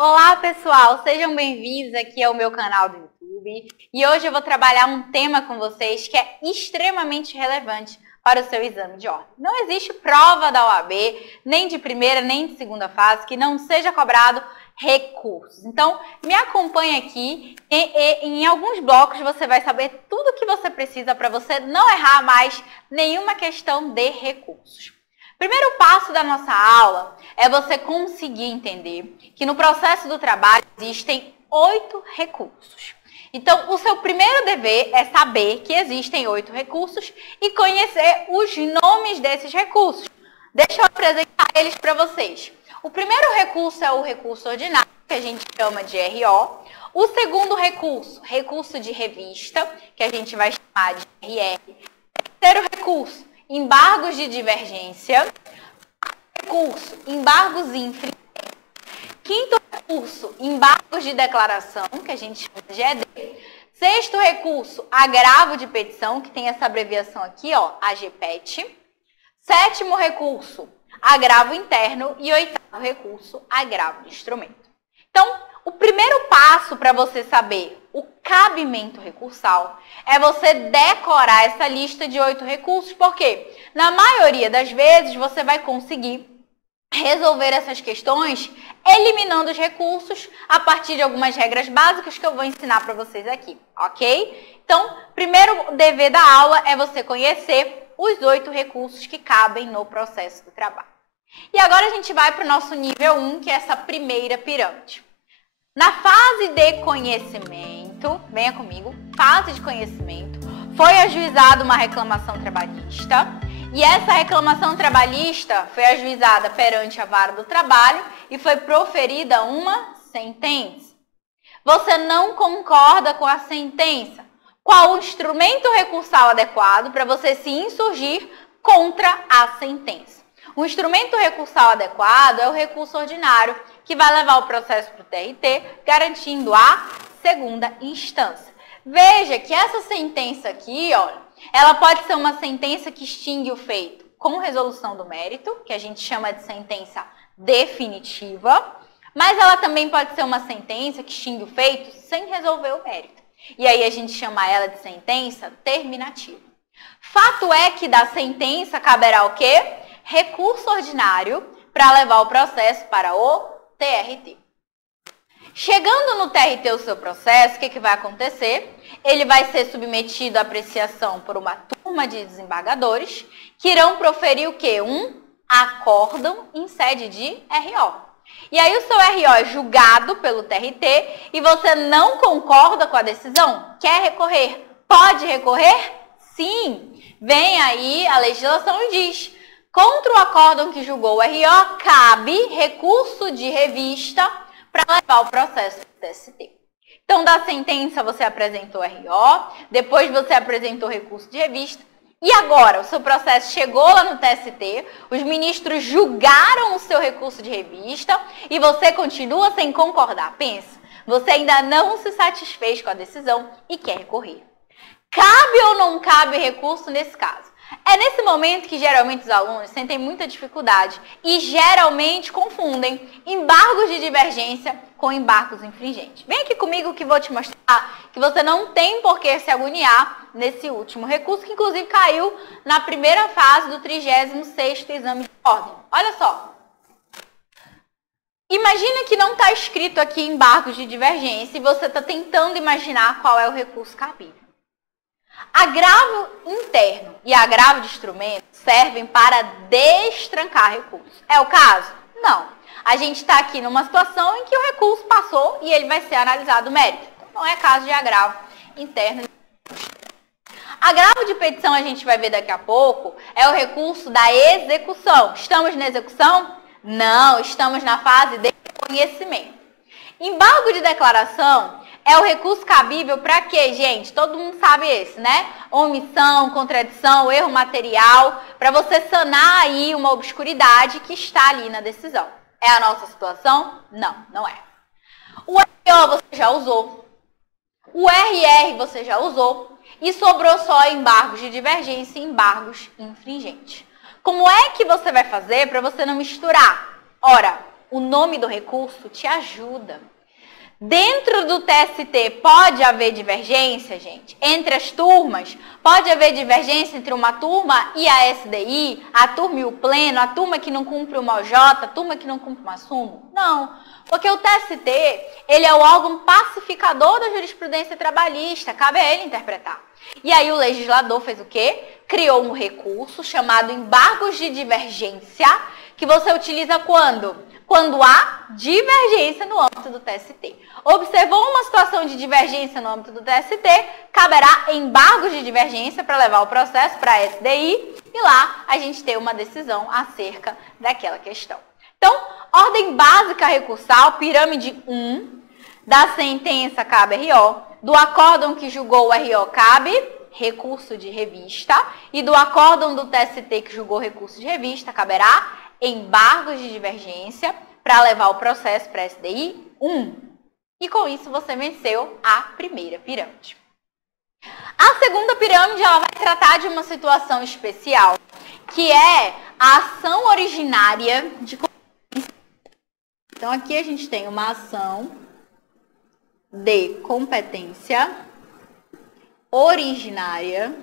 Olá pessoal, sejam bem-vindos aqui ao meu canal do YouTube e hoje eu vou trabalhar um tema com vocês que é extremamente relevante para o seu exame de ordem. Não existe prova da OAB, nem de primeira nem de segunda fase, que não seja cobrado recursos. Então, me acompanhe aqui e em alguns blocos você vai saber tudo o que você precisa para você não errar mais nenhuma questão de recursos. Primeiro passo da nossa aula é você conseguir entender que no processo do trabalho existem 8 recursos. Então, o seu primeiro dever é saber que existem 8 recursos e conhecer os nomes desses recursos. Deixa eu apresentar eles para vocês. O primeiro recurso é o recurso ordinário, que a gente chama de RO. O segundo recurso, recurso de revista, que a gente vai chamar de RR. Terceiro recurso, embargos de divergência. Recurso, embargos infringentes. Quinto recurso, embargos de declaração, que a gente chama de ED. Sexto recurso, agravo de petição, que tem essa abreviação aqui, ó, AGPET. Sétimo recurso, agravo interno. E oitavo recurso, agravo de instrumento. Então, o primeiro passo para você saber o cabimento recursal é você decorar essa lista de 8 recursos, porque na maioria das vezes você vai conseguir resolver essas questões eliminando os recursos a partir de algumas regras básicas que eu vou ensinar para vocês aqui, ok? Então, primeiro dever da aula é você conhecer os 8 recursos que cabem no processo do trabalho. E agora a gente vai para o nosso nível 1, que é essa primeira pirâmide. Na fase de conhecimento, venha comigo, fase de conhecimento, foi ajuizada uma reclamação trabalhista e essa reclamação trabalhista foi ajuizada perante a vara do trabalho e foi proferida uma sentença. Você não concorda com a sentença? Qual o instrumento recursal adequado para você se insurgir contra a sentença? O instrumento recursal adequado é o recurso ordinário, que vai levar o processo para o TRT, garantindo a segunda instância. Veja que essa sentença aqui, olha, ela pode ser uma sentença que extingue o feito com resolução do mérito, que a gente chama de sentença definitiva, mas ela também pode ser uma sentença que extingue o feito sem resolver o mérito. E aí a gente chama ela de sentença terminativa. Fato é que da sentença caberá o quê? Recurso ordinário para levar o processo para o TRT. Chegando no TRT o seu processo, o que vai acontecer? Ele vai ser submetido à apreciação por uma turma de desembargadores que irão proferir o quê? Um acórdão em sede de RO. E aí o seu RO é julgado pelo TRT e você não concorda com a decisão? Quer recorrer? Pode recorrer? Sim! Vem aí a legislação e diz: contra o acórdão que julgou o RO, cabe recurso de revista para levar o processo do TST. Então, da sentença você apresentou RO, depois você apresentou recurso de revista, e agora o seu processo chegou lá no TST, os ministros julgaram o seu recurso de revista e você continua sem concordar. Pensa, você ainda não se satisfez com a decisão e quer recorrer. Cabe ou não cabe recurso nesse caso? É nesse momento que geralmente os alunos sentem muita dificuldade e geralmente confundem embargos de divergência com embargos infringentes. Vem aqui comigo que vou te mostrar que você não tem por que se agoniar nesse último recurso, que inclusive caiu na primeira fase do 36º exame de ordem. Olha só. Imagina que não está escrito aqui embargos de divergência e você está tentando imaginar qual é o recurso cabível. Agravo interno e agravo de instrumento servem para destrancar recurso. É o caso? Não. A gente está aqui numa situação em que o recurso passou e ele vai ser analisado mérito. Então, não é caso de agravo interno. Agravo de petição, a gente vai ver daqui a pouco, é o recurso da execução. Estamos na execução? Não, estamos na fase de conhecimento. Embargo de declaração é o recurso cabível para quê, gente? Todo mundo sabe esse, né? Omissão, contradição, erro material, para você sanar aí uma obscuridade que está ali na decisão. É a nossa situação? Não, não é. O RO você já usou. O RR você já usou. E sobrou só embargos de divergência e embargos infringentes. Como é que você vai fazer para você não misturar? Ora, o nome do recurso te ajuda. Dentro do TST pode haver divergência, gente, entre as turmas? Pode haver divergência entre uma turma e a SDI, a turma e o pleno, a turma que não cumpre uma OJ, a turma que não cumpre uma súmula? Não, porque o TST, ele é o órgão pacificador da jurisprudência trabalhista, cabe a ele interpretar. E aí o legislador fez o quê? Criou um recurso chamado embargos de divergência, que você utiliza quando? Quando há divergência no âmbito do TST. Observou uma situação de divergência no âmbito do TST, caberá embargos de divergência para levar o processo para a SDI e lá a gente ter uma decisão acerca daquela questão. Então, ordem básica recursal, pirâmide 1, da sentença cabe RO, do acórdão que julgou o RO cabe recurso de revista e do acórdão do TST que julgou recurso de revista caberá embargos de divergência para levar o processo para a SDI 1. E com isso você venceu a primeira pirâmide. A segunda pirâmide ela vai tratar de uma situação especial, que é a ação originária de competência. Então aqui a gente tem uma ação de competência originária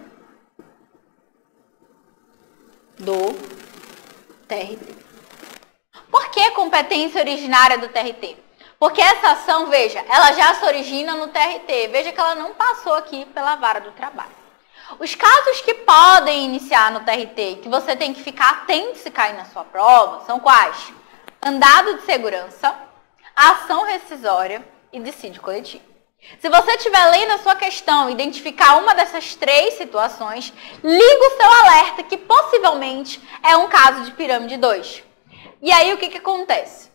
do TRT. Por que competência originária do TRT? Porque essa ação, veja, ela já se origina no TRT. Veja que ela não passou aqui pela vara do trabalho. Os casos que podem iniciar no TRT e que você tem que ficar atento se cair na sua prova são quais? Andado de segurança, ação rescisória e dissídio coletivo. Se você estiver lendo a sua questão e identificar uma dessas três situações, liga o seu alerta que possivelmente é um caso de pirâmide 2. E aí o que acontece?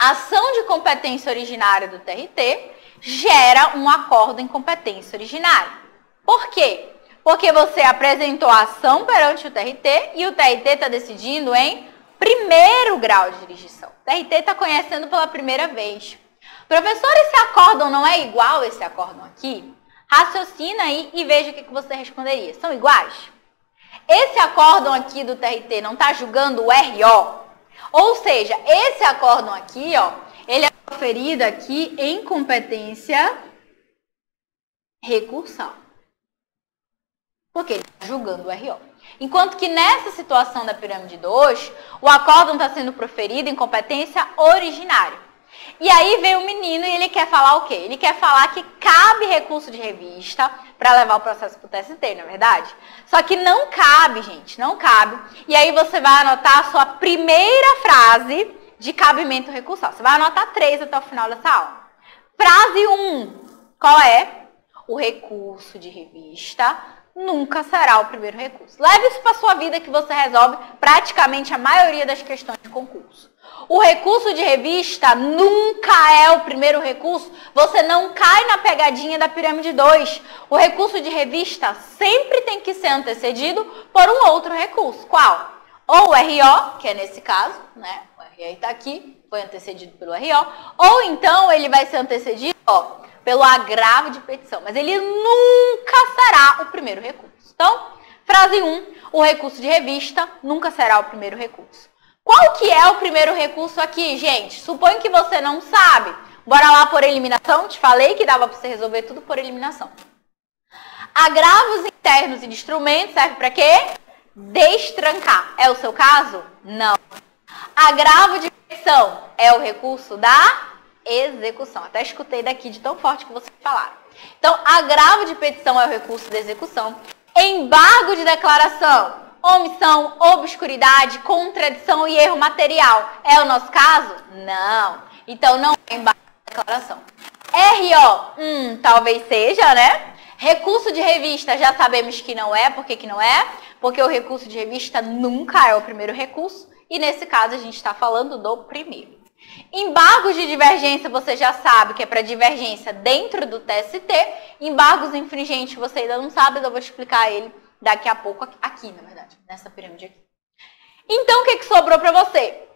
A ação de competência originária do TRT gera um acordo em competência originária. Por quê? Porque você apresentou a ação perante o TRT e o TRT está decidindo em primeiro grau de jurisdição. O TRT está conhecendo pela primeira vez. Professor, esse acórdão não é igual a esse acórdão aqui? Raciocina aí e veja o que você responderia. São iguais? Esse acórdão aqui do TRT não está julgando o RO? Ou seja, esse acórdão aqui, ó, ele é proferido aqui em competência recursal. Porque ele está julgando o RO. Enquanto que nessa situação da pirâmide 2, o acórdão está sendo proferido em competência originária. E aí vem o menino e ele quer falar o quê? Ele quer falar que cabe recurso de revista para levar o processo para o TST, não é verdade? Só que não cabe, gente, não cabe. E aí você vai anotar a sua primeira frase de cabimento recursal. Você vai anotar 3 até o final dessa aula. Frase 1, qual é? O recurso de revista nunca será o primeiro recurso. Leve isso para a sua vida que você resolve praticamente a maioria das questões de concurso. O recurso de revista nunca é o primeiro recurso. Você não cai na pegadinha da pirâmide 2. O recurso de revista sempre tem que ser antecedido por um outro recurso. Qual? Ou o RO, que é nesse caso, né? O RO está aqui, foi antecedido pelo RO. Ou então ele vai ser antecedido, ó, pelo agravo de petição. Mas ele nunca será o primeiro recurso. Então, frase 1, o recurso de revista nunca será o primeiro recurso. Qual que é o primeiro recurso aqui, gente? Suponho que você não sabe. Bora lá por eliminação. Te falei que dava para você resolver tudo por eliminação. Agravos internos e de instrumento serve para quê? Destrancar. É o seu caso? Não. Agravo de petição é o recurso da execução. Até escutei daqui de tão forte que vocês falaram. Então, agravo de petição é o recurso da execução. Embargo de declaração. Omissão, obscuridade, contradição e erro material. É o nosso caso? Não. Então, não é embargo de declaração. RO, talvez seja, né? Recurso de revista, já sabemos que não é. Por que não é? Porque o recurso de revista nunca é o primeiro recurso. E nesse caso, a gente está falando do primeiro. Embargos de divergência, você já sabe que é para divergência dentro do TST. Embargos infringentes, você ainda não sabe, eu vou te explicar ele daqui a pouco, aqui, na verdade, nessa pirâmide aqui. Então, o que sobrou para você?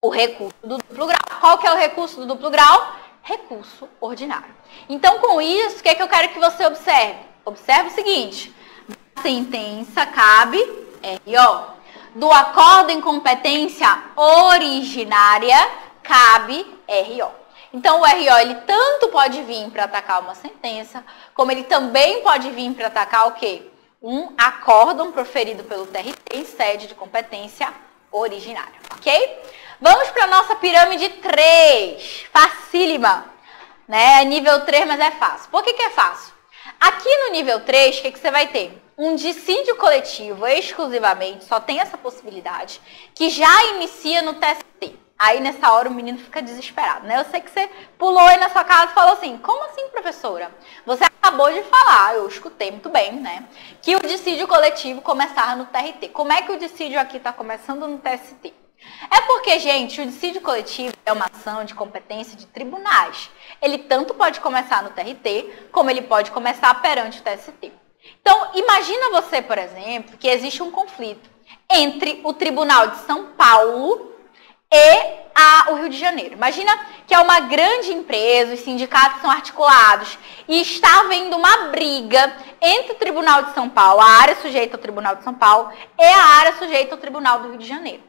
O recurso do duplo grau. Qual que é o recurso do duplo grau? Recurso ordinário. Então, com isso, o que eu quero que você observe? Observe o seguinte, da sentença cabe RO. do acordo em competência originária, cabe RO. Então, o RO, ele tanto pode vir para atacar uma sentença, como ele também pode vir para atacar o quê? Um acórdão proferido pelo TRT em sede de competência originária, ok? Vamos para a nossa pirâmide 3, facílima, né? Nível 3, mas é fácil. Por que é fácil? Aqui no nível 3, o que você vai ter? Um dissídio coletivo exclusivamente, só tem essa possibilidade, que já inicia no TST. Aí, nessa hora, o menino fica desesperado, né? Eu sei que você pulou aí na sua casa e falou assim, como assim, professora? Você acabou de falar, eu escutei muito bem, né? Que o dissídio coletivo começava no TRT. Como é que o dissídio aqui está começando no TST? É porque, gente, o dissídio coletivo é uma ação de competência de tribunais. Ele tanto pode começar no TRT, como ele pode começar perante o TST. Então, imagina você, por exemplo, que existe um conflito entre o Tribunal de São Paulo e o Rio de Janeiro. Imagina que é uma grande empresa, os sindicatos são articulados e está havendo uma briga entre o Tribunal de São Paulo, a área sujeita ao Tribunal de São Paulo, e a área sujeita ao Tribunal do Rio de Janeiro.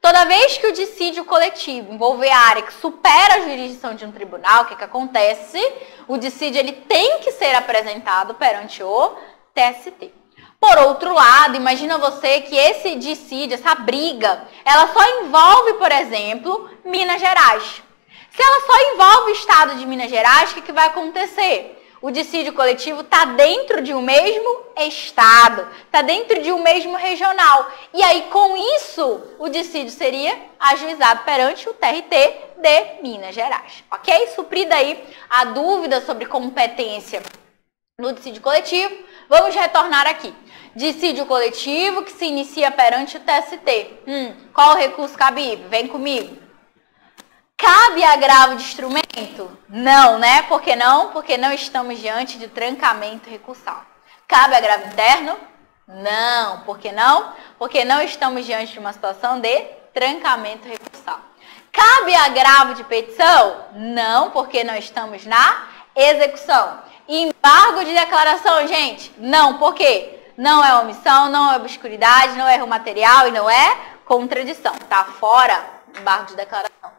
Toda vez que o dissídio coletivo envolver a área que supera a jurisdição de um tribunal, o que acontece? O dissídio ele tem que ser apresentado perante o TST. Por outro lado, imagina você que esse dissídio, essa briga, ela só envolve, por exemplo, Minas Gerais. Se ela só envolve o estado de Minas Gerais, o que vai acontecer? O dissídio coletivo está dentro de um mesmo estado, está dentro de um mesmo regional. E aí, com isso, o dissídio seria ajuizado perante o TRT de Minas Gerais. Ok? Suprida aí a dúvida sobre competência no dissídio coletivo, vamos retornar aqui. Dissídio coletivo que se inicia perante o TST. Qual o recurso cabível? Vem comigo. Cabe agravo de instrumento? Não, né? Por que não? Porque não estamos diante de trancamento recursal. Cabe agravo interno? Não. Por que não? Porque não estamos diante de uma situação de trancamento recursal. Cabe agravo de petição? Não, porque não estamos na execução. Embargo de declaração, gente? Não, por quê? Não é omissão, não é obscuridade, não é erro material e não é contradição. Tá fora embargo de declaração.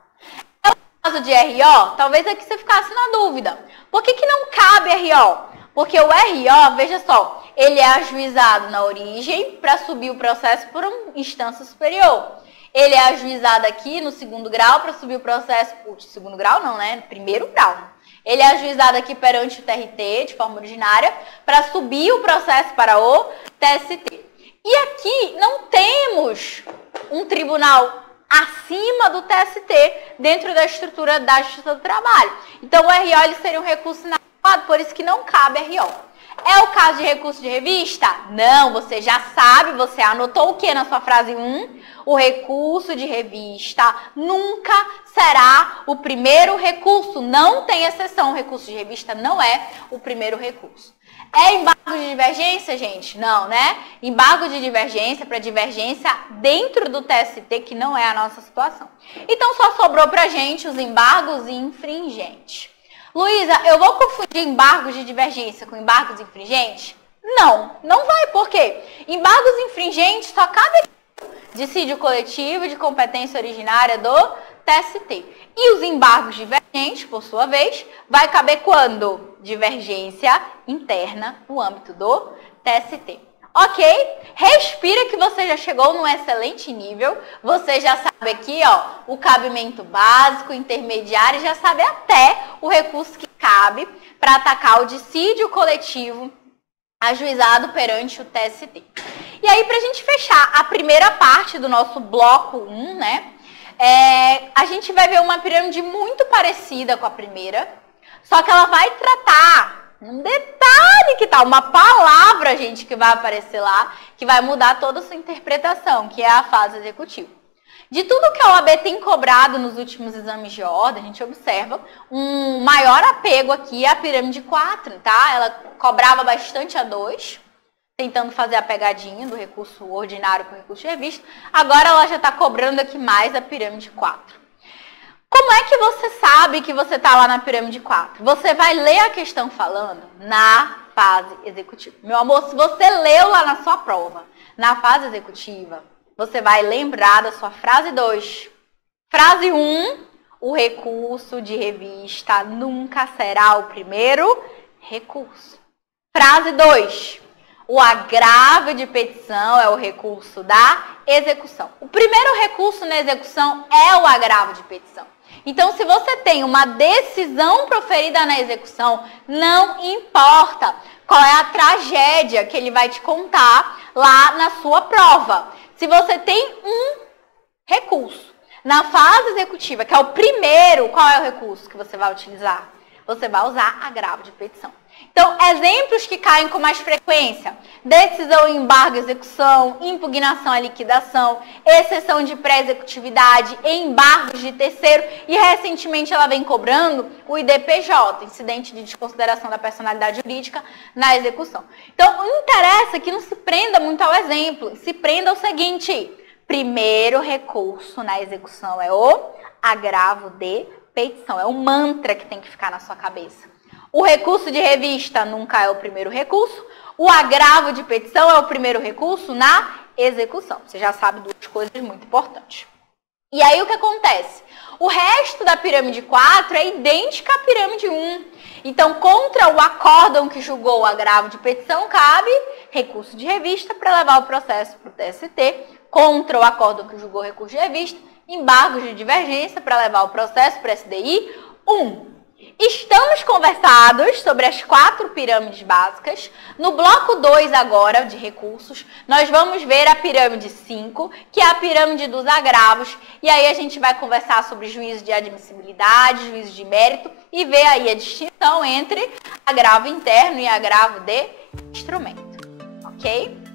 É o caso de RO? Talvez aqui você ficasse na dúvida. Por que não cabe RO? Porque o RO, veja só, ele é ajuizado na origem para subir o processo por uma instância superior. Ele é ajuizado aqui no segundo grau para subir o processo por segundo grau, não, né? No primeiro grau. Ele é ajuizado aqui perante o TRT, de forma originária, para subir o processo para o TST. E aqui não temos um tribunal acima do TST dentro da estrutura da Justiça do Trabalho. Então, o RO ele seria um recurso inadequado, por isso que não cabe RO. É o caso de recurso de revista? Não, você já sabe, você anotou o que na sua frase 1? O recurso de revista nunca será o primeiro recurso. Não tem exceção, o recurso de revista não é o primeiro recurso. É embargo de divergência, gente? Não, né? Embargo de divergência para divergência dentro do TST, que não é a nossa situação. Então, só sobrou pra gente os embargos infringentes. Luísa, eu vou confundir embargos de divergência com embargos infringentes? Não, não vai. Por quê? Embargos infringentes só cabe dissídio coletivo de competência originária do TST. E os embargos divergentes, por sua vez, vai caber quando? Divergência interna no âmbito do TST. Ok? Respira que você já chegou num excelente nível. Você já sabe aqui, ó, o cabimento básico, intermediário, já sabe até o recurso que cabe para atacar o dissídio coletivo ajuizado perante o TST. E aí, para a gente fechar a primeira parte do nosso bloco 1, né? A gente vai ver uma pirâmide muito parecida com a primeira, só que ela vai tratar um detalhe que tá, uma palavra, gente, que vai aparecer lá, que vai mudar toda a sua interpretação, que é a fase executiva. De tudo que a OAB tem cobrado nos últimos exames de ordem, a gente observa um maior apego aqui à pirâmide 4, tá? Ela cobrava bastante a 2, tentando fazer a pegadinha do recurso ordinário com o recurso de revista. Agora ela já está cobrando aqui mais a pirâmide 4. Como é que você sabe que você está lá na pirâmide 4? Você vai ler a questão falando na fase executiva. Meu amor, se você leu lá na sua prova, na fase executiva, você vai lembrar da sua frase 2. Frase 1, o recurso de revista nunca será o primeiro recurso. Frase 2, o agravo de petição é o recurso da execução. O primeiro recurso na execução é o agravo de petição. Então, se você tem uma decisão proferida na execução, não importa qual é a tragédia que ele vai te contar lá na sua prova. Se você tem um recurso na fase executiva, que é o primeiro, qual é o recurso que você vai utilizar? Você vai usar agravo de petição. Então, exemplos que caem com mais frequência: decisão em embargo e execução, impugnação à liquidação, exceção de pré-executividade, embargos de terceiro, e recentemente ela vem cobrando o IDPJ, incidente de desconsideração da personalidade jurídica na execução. Então, interessa que não se prenda muito ao exemplo, se prenda ao seguinte: primeiro recurso na execução é o agravo de petição, é um mantra que tem que ficar na sua cabeça. O recurso de revista nunca é o primeiro recurso. O agravo de petição é o primeiro recurso na execução. Você já sabe duas coisas muito importantes. E aí o que acontece? O resto da pirâmide 4 é idêntica à pirâmide 1. Então, contra o acórdão que julgou o agravo de petição, cabe recurso de revista para levar o processo para o TST. Contra o acórdão que julgou o recurso de revista, embargos de divergência para levar o processo para SDI 1. Estamos conversados sobre as 4 pirâmides básicas. No bloco 2 agora, de recursos, nós vamos ver a pirâmide 5, que é a pirâmide dos agravos. E aí a gente vai conversar sobre juízo de admissibilidade, juízo de mérito e ver aí a distinção entre agravo interno e agravo de instrumento. Ok?